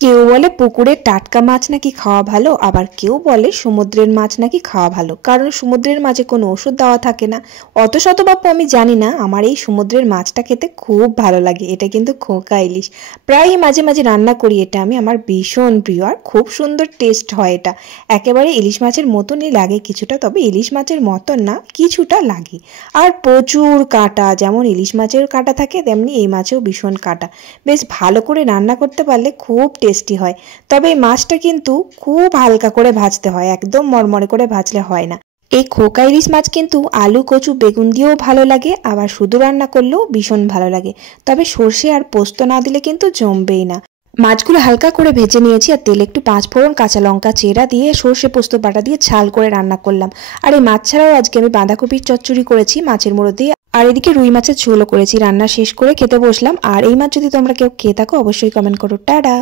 কেউ বলে পুকুরের টাটকা মাছ নাকি খাওয়া ভালো, আবার কেউ বলে সমুদ্রের মাছ নাকি খাওয়া ভালো, কারণ সমুদ্রের মাছে কোনো ওষুধ দেওয়া থাকে না। অত শত বাপু আমি জানি না, আমার এই সমুদ্রের মাছটা খেতে খুব ভালো লাগে। এটা কিন্তু খোকা ইলিশ, প্রায়ই মাঝে মাঝে রান্না করি এটা আমি, আমার ভীষণ প্রিয় আর খুব সুন্দর টেস্ট হয় এটা। একেবারে ইলিশ মাছের মতনই লাগে কিছুটা, তবে ইলিশ মাছের মতন না, কিছুটা লাগে। আর প্রচুর কাঁটা, যেমন ইলিশ মাছের কাঁটা থাকে তেমনি এই মাছেও ভীষণ কাঁটা। বেশ ভালো করে রান্না করতে পারলে খুব টেস্টি হয়। তবে এই মাছটা কিন্তু খুব হালকা করে ভাজতে হয়, একদম মরমরে করে ভাজলে হয় না। এই খোকা ইলিশ মাছ কিন্তু আলু কচু বেগুন দিয়েও ভালো লাগে, আবার শুধু রান্না করলেও ভীষণ ভালো লাগে। তবে সর্ষে আর পোস্ত না দিলে কিন্তু জমবেই না। মাছগুলো হালকা করে ভেজে নিয়েছি, আর তেলে একটু পাঁচফোড়ন কাঁচা লঙ্কা চেরা দিয়ে সর্ষে পোস্ত বাটা দিয়ে ঝাল করে রান্না করলাম। আর এই মাছ ছাড়াও আজকে আমি বাঁধাকপির চচ্চড়ি করেছি মাছের মুড়ো দিয়ে, আর এদিকে রুই মাছের ঝোলও করেছি। রান্না শেষ করে খেতে বসলাম। আর এই মাছ যদি তোমরা কেউ খেয়ে থাকো অবশ্যই কমেন্ট করো। টাটা।